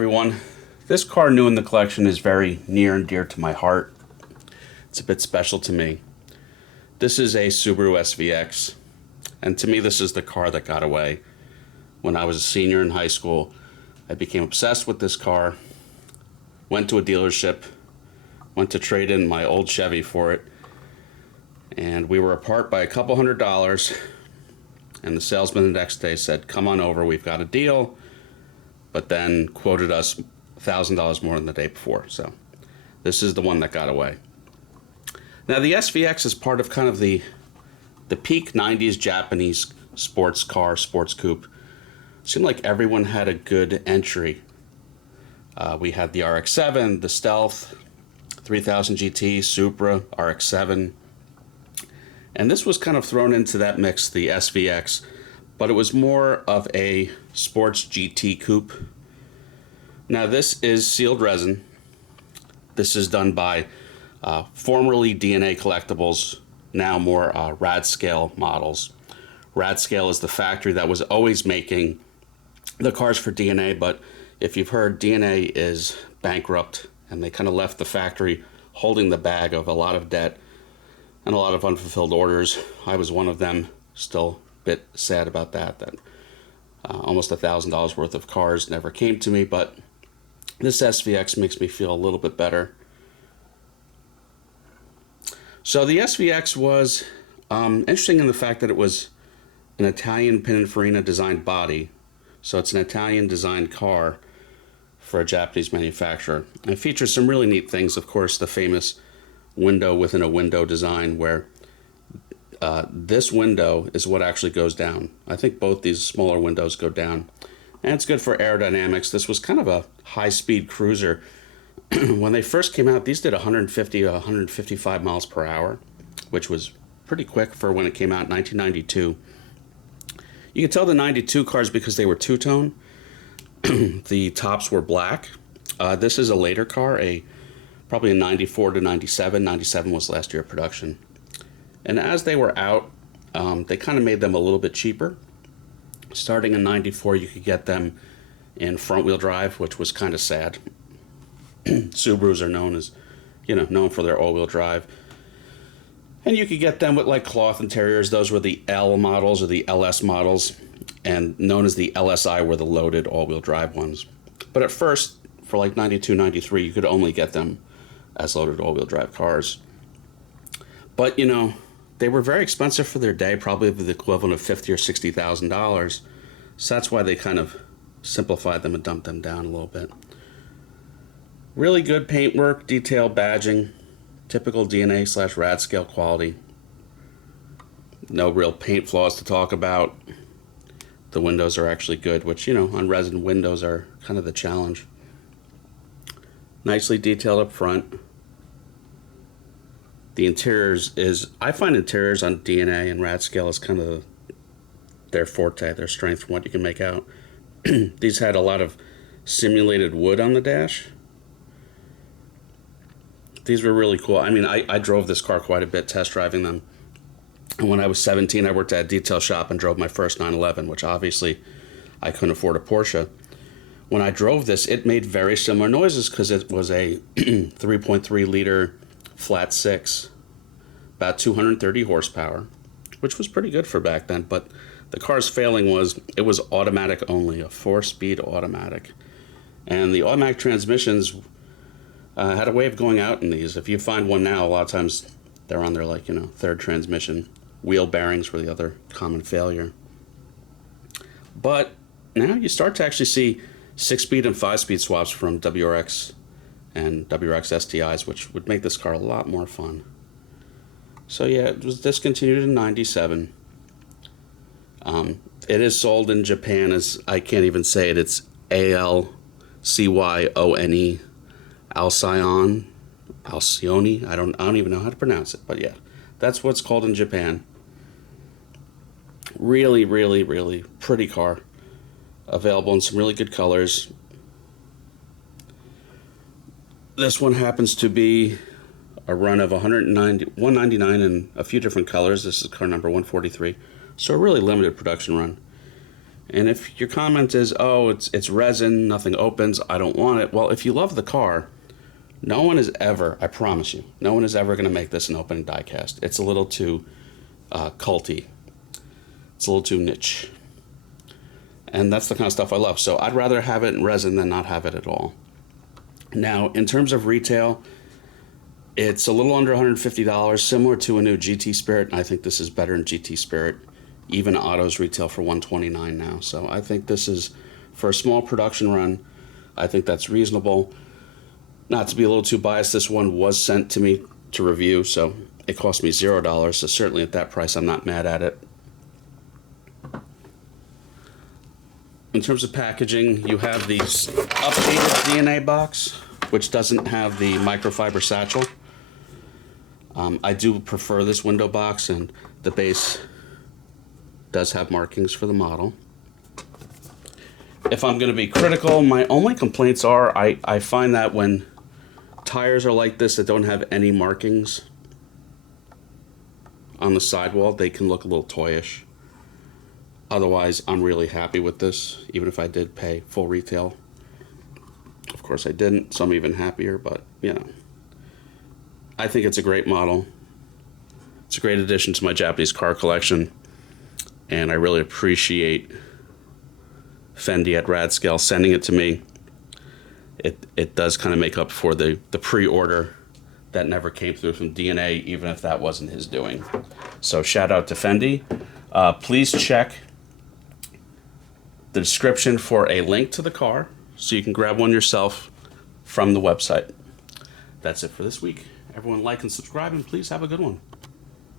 Everyone, this car new in the collection is very near and dear to my heart. It's a bit special to me. This is a Subaru SVX, and to me this is the car that got away. When I was a senior in high school, I became obsessed with this car, went to a dealership, went to trade in my old Chevy for it, and we were apart by a couple $100, and the salesman the next day said, "Come on over, we've got a deal," but then quoted us $1,000 more than the day before. So this is the one that got away. Now the SVX is part of kind of the peak 90s Japanese sports car, sports coupe. It seemed like everyone had a good entry. We had the RX-7, the Stealth, 3000 GT, Supra, RX-7. And this was kind of thrown into that mix, the SVX, but it was more of a sports GT coupe. Now this is sealed resin. This is done by formerly DNA Collectibles, now more RadScale models. RadScale is the factory that was always making the cars for DNA, but if you've heard, DNA is bankrupt, and they kind of left the factory holding the bag of a lot of debt and a lot of unfulfilled orders. I was one of them, still a bit sad about that almost $1,000 worth of cars never came to me, but this SVX makes me feel a little bit better. So the SVX was interesting in the fact that it was an Italian Pininfarina designed body. So it's an Italian designed car for a Japanese manufacturer. And it features some really neat things. Of course, the famous window within a window design, where this window is what actually goes down. I think both these smaller windows go down. And it's good for aerodynamics. This was kind of a high-speed cruiser. When they first came out, these did 150 to 155 miles per hour, which was pretty quick for when it came out in 1992. You could tell the 92 cars because they were two-tone. The tops were black. This is a later car, probably a 94 to 97. 97 was last year of production. And as they were out, they kind of made them a little bit cheaper. Starting in 94, you could get them in front-wheel drive, which was kind of sad. Subarus are known for their all-wheel drive. And you could get them with like cloth interiors. Those were the L models or the LS models, and known as the LSI were the loaded all-wheel drive ones. But at first, for like 92, 93, you could only get them as loaded all-wheel drive cars. But they were very expensive for their day, probably the equivalent of $50,000 or $60,000. So that's why they kind of simplified them and dumped them down a little bit. Really good paintwork, detail, badging, typical DNA/RadScale quality. No real paint flaws to talk about. The windows are actually good, which, on resin windows are kind of the challenge. Nicely detailed up front. The interiors I find interiors on DNA and RadScale is kind of their forte, their strength from what you can make out. These had a lot of simulated wood on the dash. These were really cool. I mean, I drove this car quite a bit, test driving them. And when I was 17, I worked at a detail shop and drove my first 911, which obviously I couldn't afford a Porsche. When I drove this, it made very similar noises because it was a 3.3 liter flat six, about 230 horsepower, which was pretty good for back then. But the car's failing was it was automatic only, a 4-speed automatic. And the automatic transmissions had a way of going out in these. If you find one now, a lot of times they're on their third transmission. Wheel bearings were the other common failure. But now you start to actually see 6-speed and 5-speed swaps from WRX and WRX STIs, which would make this car a lot more fun. So yeah, it was discontinued in 97. It is sold in Japan as, I can't even say it, it's Alcyone, Alcyone. I don't even know how to pronounce it, but yeah, that's what it's called in Japan. Really, really, really pretty car. Available in some really good colors. This one happens to be a run of 199 in a few different colors. This is car number 143. So a really limited production run. And if your comment is, oh, it's resin, nothing opens, I don't want it. Well, if you love the car, no one is ever, I promise you, no one is ever going to make this an open diecast. It's a little too culty. It's a little too niche. And that's the kind of stuff I love. So I'd rather have it in resin than not have it at all. Now, in terms of retail, it's a little under $150, similar to a new GT Spirit. I think this is better than GT Spirit. Even autos retail for $129 now. So I think this is, for a small production run, I think that's reasonable. Not to be a little too biased, this one was sent to me to review, so it cost me $0. So certainly at that price, I'm not mad at it. In terms of packaging, you have the updated DNA box, which doesn't have the microfiber satchel. I do prefer this window box, and the base does have markings for the model. If I'm going to be critical, my only complaints are I find that when tires are like this that don't have any markings on the sidewall, they can look a little toyish. Otherwise, I'm really happy with this, even if I did pay full retail. Of course I didn't, so I'm even happier, but, you know. I think it's a great model. It's a great addition to my Japanese car collection, and I really appreciate Fendi at RadScale sending it to me. It does kind of make up for the pre-order that never came through from DNA, even if that wasn't his doing. So shout out to Fendi. Please check the description for a link to the car so you can grab one yourself from the website. That's it for this week. Everyone like and subscribe, and please have a good one.